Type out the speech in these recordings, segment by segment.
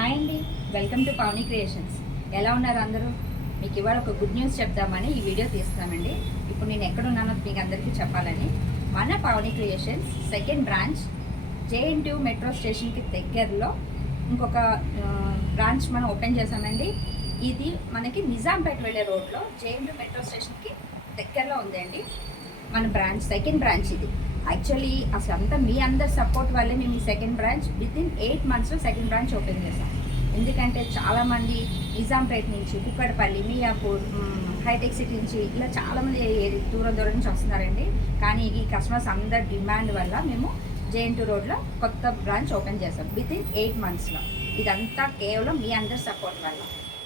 Hi అండి, welcome to పవని creations. ఎలా ఉన్నారు అందరూ? మీకు ఇవాళ ఒక గుడ్ న్యూస్ చెప్దామని ఈ వీడియో తీస్తున్నామండి. ఇప్పుడు నేను ఎక్కడున్నానో మీకు అందరికీ చెప్పాలని. మన Pavani creations second branch JN2 metro స్టేషన్కి దగ్గరలో ఇంకొక బ్రాంచ్ మనం ఓపెన్ చేసామండి. ఇది మనకి నిజాంపేట వెళ్ళే రోడ్లో JN2 మెట్రో స్టేషన్కి దగ్గరలో ఉందండి మన బ్రాంచ్, సెకండ్ బ్రాంచ్ ఇది. యాక్చువల్లీ అసలు అంతా మీ అందరి సపోర్ట్ వల్లే మేము ఈ సెకండ్ బ్రాంచ్ వితిన్ 8 monthsలో సెకండ్ బ్రాంచ్ ఓపెన్ చేసాం. ఎందుకంటే చాలామంది నిజాంపేట నుంచి, కుక్కడపల్లి, మియాపూర్, హైటెక్ సిటీ నుంచి ఇలా చాలామంది దూరం దూరం నుంచి వస్తున్నారండి. కానీ ఈ కస్టమర్స్ అందరి డిమాండ్ వల్ల మేము JN2 రోడ్లో కొత్త బ్రాంచ్ ఓపెన్ చేసాం వితిన్ 8 monthsలో. ఇదంతా కేవలం మీ అందరి సపోర్ట్ వల్ల.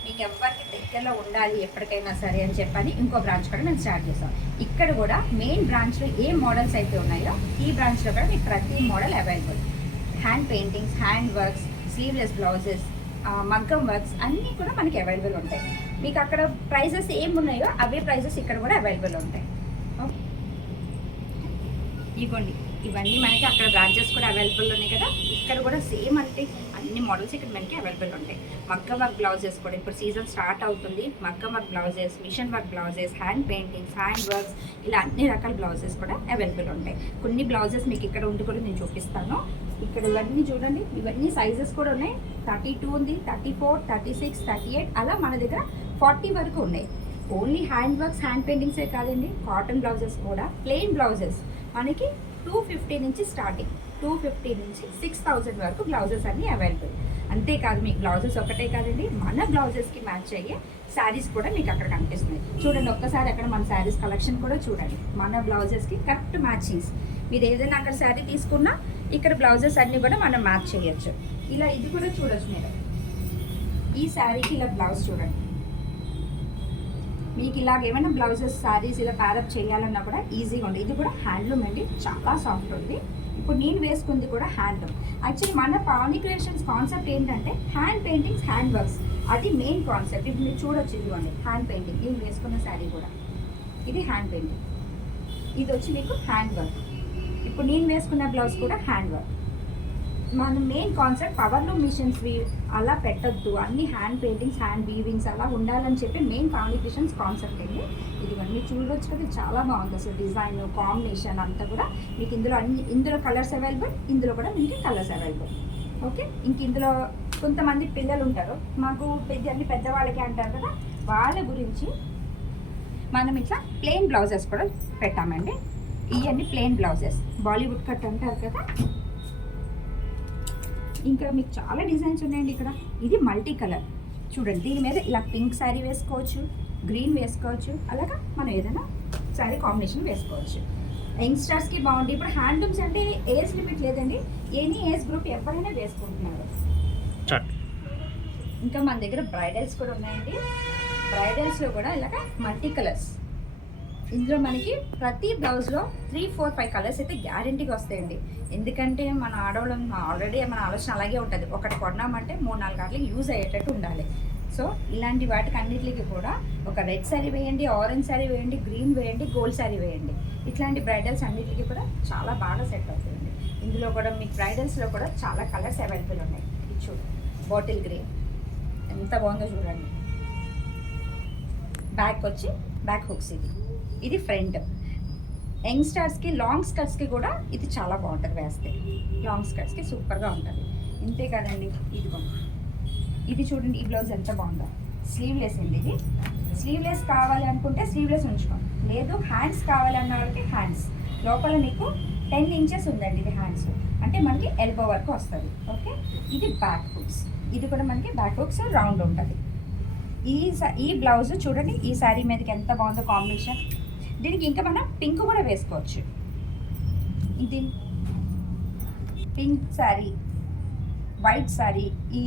మీకు ఎవరికి దగ్గరలో ఉండాలి ఎప్పటికైనా సరే అని చెప్పని ఇంకో బ్రాంచ్ కూడా మేము స్టార్ట్ చేసాం. ఇక్కడ కూడా మెయిన్ బ్రాంచ్లో ఏ మోడల్స్ అయితే ఉన్నాయో ఈ బ్రాంచ్లో కూడా మీకు ప్రతి model available. Hand paintings, hand works, sleeveless blouses, మగ్గం వర్క్స్ అన్నీ కూడా మనకి అవైలబుల్ ఉంటాయి. మీకు అక్కడ ప్రైజెస్ ఏమున్నాయో అవే ప్రైజెస్ ఇక్కడ కూడా అవైలబుల్ ఉంటాయి. ఓకే, ఇవ్వండి, ఇవన్నీ మనకి అక్కడ బ్రాంచెస్ కూడా అవైలబుల్ ఉన్నాయి కదా. ఇక్కడ కూడా సేమ్ అంటే అన్ని మోడల్స్ ఇక్కడ మనకి అవైలబుల్ ఉంటాయి. మగ్గం వర్క్ బ్లౌజెస్ కూడా ఇప్పుడు సీజన్ స్టార్ట్ అవుతుంది. మగ్గం work blouses, machine work blouses, hand paintings, hand works ఇలా అన్ని రకాల బ్లౌజెస్ కూడా అవైలబుల్ ఉంటాయి. కొన్ని బ్లౌజెస్ మీకు ఇక్కడ ఉండి కూడా నేను చూపిస్తాను. ఇక్కడ ఇవన్నీ చూడండి, ఇవన్నీ సైజెస్ కూడా ఉన్నాయి. 32 ఉంది, 34, 36, 38 అలా మన దగ్గర 40 వరకు ఉన్నాయి. ఓన్లీ హ్యాండ్ వర్క్స్, హ్యాండ్ పెయింటింగ్సే కాదండి, కాటన్ బ్లౌజెస్ కూడా, ప్లెయిన్ బ్లౌజెస్ మనకి 250 నుంచి స్టార్టింగ్, 250 నుంచి 6000 వరకు బ్లౌజెస్ అన్నీ అవైలబుల్. అంతేకాదు మీకు బ్లౌజెస్ ఒకటే కాదండి, మన బ్లౌజెస్కి మ్యాచ్ అయ్యే శారీస్ కూడా మీకు అక్కడ కనిపిస్తున్నాయి. చూడండి ఒక్కసారి అక్కడ మన శారీస్ కలెక్షన్ కూడా చూడండి. మన బ్లౌజెస్కి కరెక్ట్ మ్యాచింగ్స్. మీరు ఏదైనా అక్కడ శారీ తీసుకున్నా ఇక్కడ బ్లౌజెస్ అన్నీ కూడా మనం మ్యాచ్ చేయొచ్చు. ఇలా ఇది కూడా చూడొచ్చు మీరు. ఈ శారీకి ఇలా బ్లౌజ్ చూడండి. మీకు ఇలాగ ఏమైనా బ్లౌజెస్, శారీస్ ఇలా ప్యారప్ చేయాలన్నా కూడా ఈజీగా ఉంది. ఇది కూడా హ్యాండ్లూమ్ అండి, చాలా సాఫ్ట్ ఉంది. ఇప్పుడు నేను వేసుకుంది కూడా హ్యాండ్లూమ్. యాక్చువల్లీ మన పవని క్రియేషన్స్ కాన్సెప్ట్ ఏంటంటే హ్యాండ్ పెయింటింగ్స్, హ్యాండ్ వర్క్స్, అది మెయిన్ కాన్సెప్ట్. ఇప్పుడు మీరు చూడొచ్చు, ఇదిగోండి హ్యాండ్ పెయింటింగ్. నేను వేసుకున్న శారీ కూడా ఇది హ్యాండ్ పెయింటింగ్. ఇది వచ్చి మీకు హ్యాండ్ వర్క్. ఇప్పుడు నేను వేసుకున్న బ్లౌజ్ కూడా హ్యాండ్ వర్క్. మన మెయిన్ కాన్సెప్ట్ పవర్లూమ్ మిషన్స్వి అలా పెట్టద్దు, అన్ని హ్యాండ్ పెయింటింగ్స్, హ్యాండ్ వీవింగ్స్ అలా ఉండాలని చెప్పి మెయిన్ పవని క్రియేషన్స్ కాన్సెప్ట్ అండి. ఇదిగోండి మీరు చూడవచ్చు కదా, చాలా బాగుంది అసలు డిజైన్, కాంబినేషన్ అంతా కూడా. మీకు ఇందులో కలర్స్ అవైలబుల్, ఇందులో కూడా మీకు కలర్స్ అవైలబుల్. ఓకే, ఇంక ఇందులో కొంతమంది పిల్లలు ఉంటారు, మాకు అన్ని పెద్దవాళ్ళకి అంటారు కదా, వాళ్ళ గురించి మనం ఇట్లా ప్లెయిన్ బ్లౌజెస్ కూడా పెట్టామండి. ఇవన్నీ ప్లెయిన్ బ్లౌజెస్, బాలీవుడ్ కట్ అంటారు కదా. ఇంకా మీకు చాలా డిజైన్స్ ఉన్నాయండి ఇక్కడ. ఇది మల్టీ కలర్ చూడండి, దీని మీద ఇలా పింక్ శారీ వేసుకోవచ్చు, గ్రీన్ వేసుకోవచ్చు, అలాగా మనం ఏదైనా శారీ కాంబినేషన్ వేసుకోవచ్చు. యంగ్స్టర్స్కి బాగుంటుంది. ఇప్పుడు హ్యాండ్లూమ్స్ అంటే ఏజ్ లిమిట్ లేదండి, ఎనీ ఏజ్ గ్రూప్ ఎవరైనా వేసుకుంటున్నారు. ఇంకా మన దగ్గర బ్రైడల్స్ కూడా ఉన్నాయండి. బ్రైడల్స్లో కూడా ఇలాగ మల్టీ కలర్స్. ఇందులో మనకి ప్రతి బ్లౌజ్లో 3, 4, 5 కలర్స్ అయితే గ్యారెంటీగా వస్తాయండి. ఎందుకంటే మన ఆడవాళ్ళం ఆల్రెడీ మన ఆలోచన అలాగే ఉంటుంది, ఒకటి కొన్నామంటే 3-4 గంటలకి యూజ్ అయ్యేటట్టు ఉండాలి. సో ఇలాంటి వాటికి అన్నిటికీ కూడా ఒక రెడ్ శారీ వేయండి, ఆరెంజ్ శారీ వేయండి, గ్రీన్ వేయండి, గోల్డ్ శారీ వేయండి. ఇట్లాంటి బ్రైడల్స్ అన్నిటికీ కూడా చాలా బాగా సెట్ అవుతుంది. ఇందులో కూడా మీకు బ్రైడల్స్లో కూడా చాలా కలర్స్ అవైలబుల్ ఉన్నాయి. ఇది చూడండి, బాటిల్ గ్రీన్ ఎంత బాగుందో చూడండి. బ్యాక్ వచ్చి బ్యాక్ హుక్స్, ఇది ఫ్రంట్. యంగ్స్టర్స్కి లాంగ్ స్కర్ట్స్కి కూడా ఇది చాలా బాగుంటుంది, వేస్తే లాంగ్ స్కర్ట్స్కి సూపర్గా ఉంటుంది. ఇంతే కదండి, ఇది చూడండి, ఈ బ్లౌజ్ ఎంత బాగుందో. స్లీవ్లెస్ అండి ఇది. స్లీవ్లెస్ కావాలి అనుకుంటే స్లీవ్లెస్ ఉంచుకోండి, లేదు హ్యాండ్స్ కావాలన్న వాళ్ళకి హ్యాండ్స్. లోపల మీకు 10 inches ఉందండి ఇది హ్యాండ్స్, అంటే మనకి ఎల్బో వరకు వస్తుంది. ఓకే, ఇది బ్యాక్ హుక్స్. ఇది కూడా మనకి బ్యాక్ హుక్స్ రౌండ్ ఉంటుంది. ఈ బ్లౌజ్ చూడండి, ఈ శారీ మీదకి ఎంత బాగుందో కాంబినేషన్. దీనికి ఇంకా మనం పింక్ కూడా వేసుకోవచ్చు. ఇది పింక్ శారీ, వైట్ శారీ, ఈ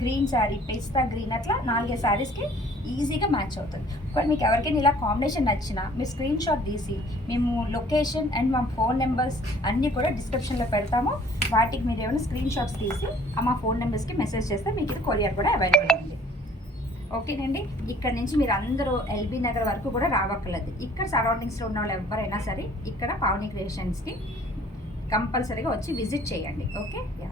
గ్రీన్ శారీ, పిస్తా గ్రీన్, అట్లా 4 శారీస్కి ఈజీగా మ్యాచ్ అవుతుంది. ఒకవేళ మీకు ఎవరికైనా ఇలా కాంబినేషన్ నచ్చినా మీరు స్క్రీన్ షాట్ తీసి మేము లొకేషన్ అండ్ మా ఫోన్ నెంబర్స్ అన్నీ కూడా డిస్క్రిప్షన్లో పెడతాము. వాటికి మీరు ఏమైనా స్క్రీన్ షాట్స్ తీసి మా ఫోన్ నెంబర్స్కి మెసేజ్ చేస్తే మీకు ఇది కొరియర్ కూడా అవైలబుల్ ఉంది. ఓకేనండి, ఇక్కడ నుంచి మీరు అందరూ LB నగర్ వరకు కూడా రావక్కర్లేదు. ఇక్కడ సరౌండింగ్స్లో ఉన్న వాళ్ళు ఎవరైనా సరే ఇక్కడ పవని క్రియేషన్స్కి కంపల్సరీగా వచ్చి విజిట్ చేయండి. Okay, yeah.